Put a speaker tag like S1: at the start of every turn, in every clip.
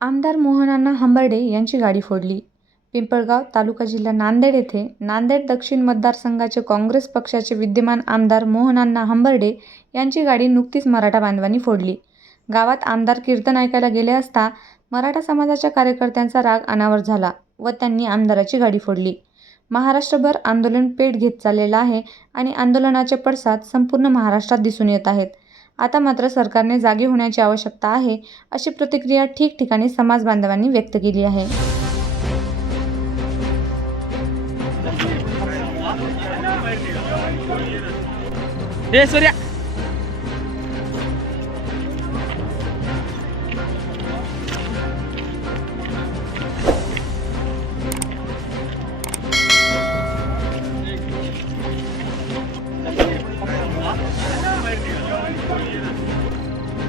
S1: आमदार मोहनअण्णा हंबर्डे यांची गाडी फोडली. पिंपळगाव तालुका जिल्हा नांदेड येथे नांदेड दक्षिण मतदारसंघाचे काँग्रेस पक्षाचे विद्यमान आमदार मोहनअण्णा हंबर्डे यांची गाडी नुकतीच मराठा बांधवांनी फोडली. गावात आमदार कीर्तन ऐकायला गेले असता मराठा समाजाच्या कार्यकर्त्यांचा राग अनावर झाला व त्यांनी आमदाराची गाडी फोडली. महाराष्ट्रभर आंदोलन पेट घेत चाललेलं आहे आणि आंदोलनाचे पडसाद संपूर्ण महाराष्ट्रात दिसून येत आहेत. आता मात्र सरकारने जागे होण्याची आवश्यकता आहे अशी प्रतिक्रिया ठिकठिकाणी समाज बांधवांनी व्यक्त केली आहे.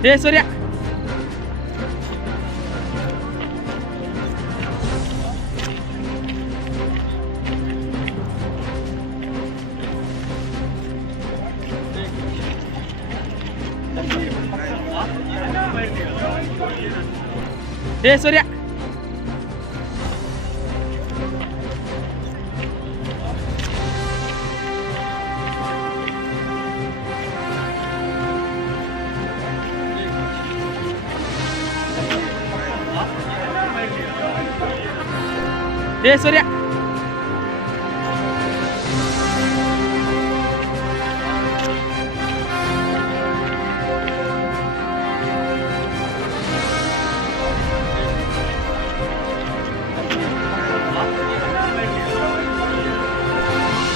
S1: でそりゃ。そりゃ。でそりゃ。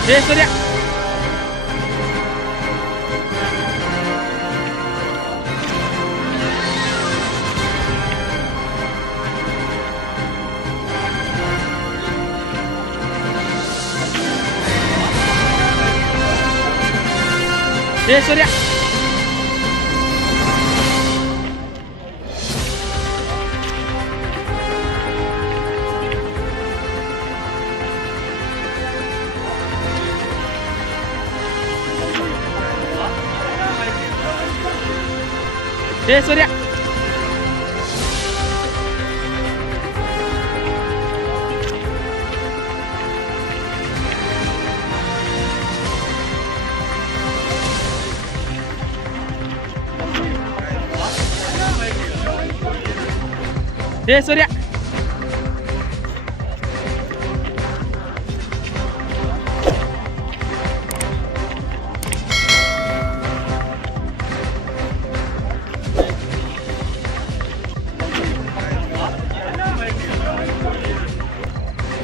S1: でそりゃ。でそりゃ。でそりゃ。哎，兄弟！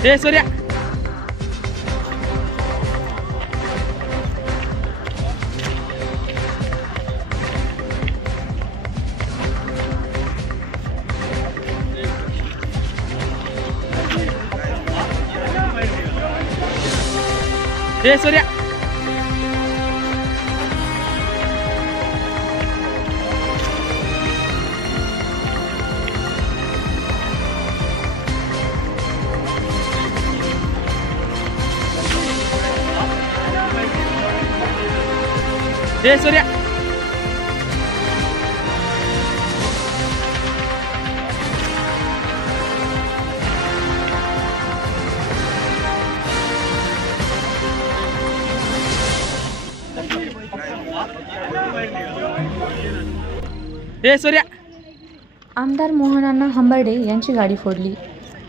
S1: 哎，兄弟！दे सूर्या दे सूर्या ए सूर्या. आमदार मोहनअण्णा हंबर्डे यांची गाडी फोडली.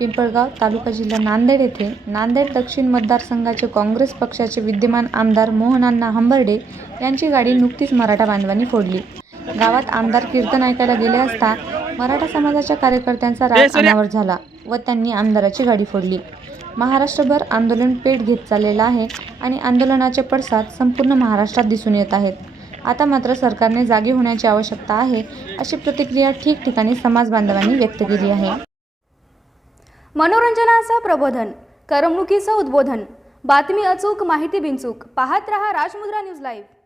S1: पिंपळगाव तालुका जिल्हा नांदेड येथे नांदेड दक्षिण मतदारसंघाचे काँग्रेस पक्षाचे विद्यमान आमदार मोहनअण्णा हंबर्डे यांची गाडी नुकतीच मराठा बांधवांनी फोडली. गावात आमदार कीर्तन ऐकायला गेले असता मराठा समाजाच्या कार्यकर्त्यांचा राग अनावर झाला व त्यांनी आमदाराची गाडी फोडली. महाराष्ट्रभर आंदोलन पेट घेत चाललेलं आहे आणि आंदोलनाचे पडसाद संपूर्ण महाराष्ट्रात दिसून येत आहेत. आता मात्र सरकारने जागे होण्याची आवश्यकता आहे अशी प्रतिक्रिया ठिकठिकाणी समाज बांधवांनी व्यक्त केली आहे.
S2: मनोरंजनाचं प्रबोधन करमणुकीचं उद्बोधन. बातमी अचूक माहिती बिनचूक. पाहत रहा राजमुद्रा न्यूज लाईव्ह.